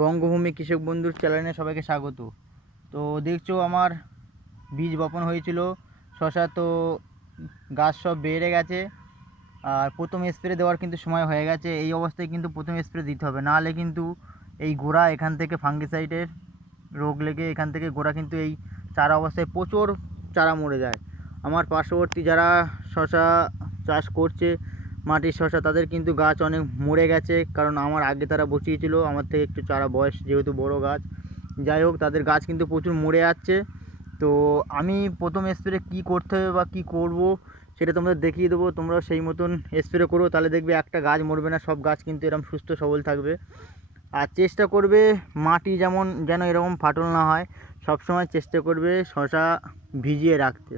বঙ্গভূমি কৃষক বন্ধুর চ্যানেলে সবাইকে স্বাগত। তো দেখছো আমার বীজ বপন হয়েছিল শশা, তো গাছ সব বেড়ে গেছে। আর প্রথম স্প্রে দেওয়ার কিন্তু সময় হয়ে গেছে। এই অবস্থায় কিন্তু প্রথম স্প্রে দিতে হবে, নাহলে কিন্তু এই গোড়া এখান থেকে ফাঙ্গিসাইডের রোগ লেগে এখান থেকে গোড়া কিন্তু এই চারা অবস্থায় প্রচুর চারা মরে যায়। আমার পার্শ্ববর্তী যারা শশা চাষ করছে, মাটির শশা, তাদের কিন্তু গাছ অনেক মরে গেছে, কারণ আমার আগে তারা বসিয়েছিল আমার থেকে একটু চারা বয়স যেহেতু বড় গাছ। যাই হোক, তাদের গাছ কিন্তু প্রচুর মরে যাচ্ছে। তো আমি প্রথম স্প্রে কী করতে হবে বা কী করব সেটা তোমাদের দেখিয়ে দেবো। তোমরাও সেই মতন স্প্রে করো, তাহলে দেখবে একটা গাছ মরবে না, সব গাছ কিন্তু এরকম সুস্থ সবল থাকবে। আর চেষ্টা করবে মাটি যেন এরকম ফাটল না হয়, সবসময় চেষ্টা করবে শশা ভিজিয়ে রাখতে,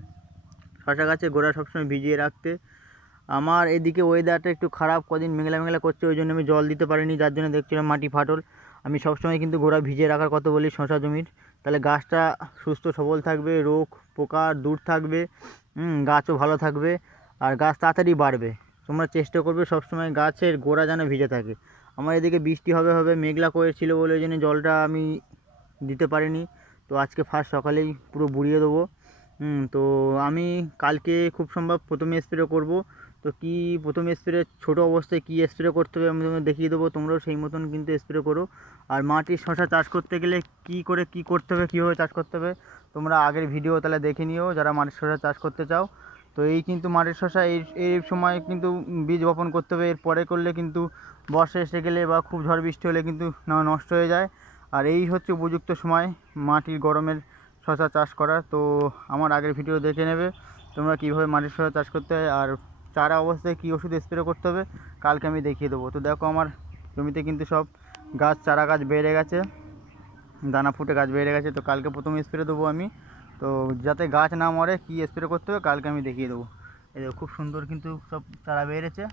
শশা গাছের গোড়া সবসময় ভিজিয়ে রাখতে। আমার এদিকে ওয়েদারটা একটু খারাপ, কদিন মেঘলা মেঘলা করছে, ওই জন্য আমি জল দিতে পারিনি, যার জন্য দেখছিলাম মাটি ফাটল। আমি সবসময় কিন্তু গোড়া ভিজিয়ে রাখার কথা বলি শশা জমির, তাহলে গাছটা সুস্থ সবল থাকবে, রোগ পোকা দূর থাকবে, গাছও ভালো থাকবে, আর গাছ তাড়াতাড়ি বাড়বে। তোমরা চেষ্টা করবে সবসময় গাছের গোড়া যেন ভিজে থাকে। আমার এদিকে বৃষ্টি হবে মেঘলা করেছিল বলে ওই জন্য জলটা আমি দিতে পারিনি। তো আজকে ফার্স্ট সকালেই পুরো বুড়িয়ে দেবো। তো আমি কালকে খুব সম্ভব প্রথমে স্প্রে করব। তো কী প্রথম স্প্রে ছোটো অবস্থায় কী স্প্রে করতে হবে আমি তোমাদের দেখিয়ে দেবো, তোমরাও সেই মতন কিন্তু স্প্রে করো। আর মাটির শশা চাষ করতে গেলে কী করতে হবে, কীভাবে চাষ করতে হবে, তোমরা আগের ভিডিও তাহলে দেখে নিও যারা মাটির শশা চাষ করতে চাও। তো এই কিন্তু মাটির শশা এই সময় কিন্তু বীজ বপন করতে হবে, এর পরে করলে কিন্তু বর্ষা এসে গেলে বা খুব ঝড় বৃষ্টি হলে কিন্তু নষ্ট হয়ে যায়। আর এই হচ্ছে উপযুক্ত সময় মাটির গরমের শশা চাষ করার। তো আমার আগের ভিডিও দেখে নেবে তোমরা কীভাবে মাটির শশা চাষ করতে হয়, আর চারা অবস্থায় কী ওষুধ স্প্রে করতে হবে কালকে আমি দেখিয়ে দেবো। তো দেখো আমার জমিতে কিন্তু সব গাছ চারা গাছ বেড়ে গেছে, দানা ফুটে গাছ বেড়ে গেছে। তো কালকে প্রথম স্প্রে দেবো আমি। তো যাতে গাছ না মরে কী স্প্রে করতে হবে কালকে আমি দেখিয়ে দেবো। এই দেখো খুব সুন্দর কিন্তু সব চারা বেড়েছে।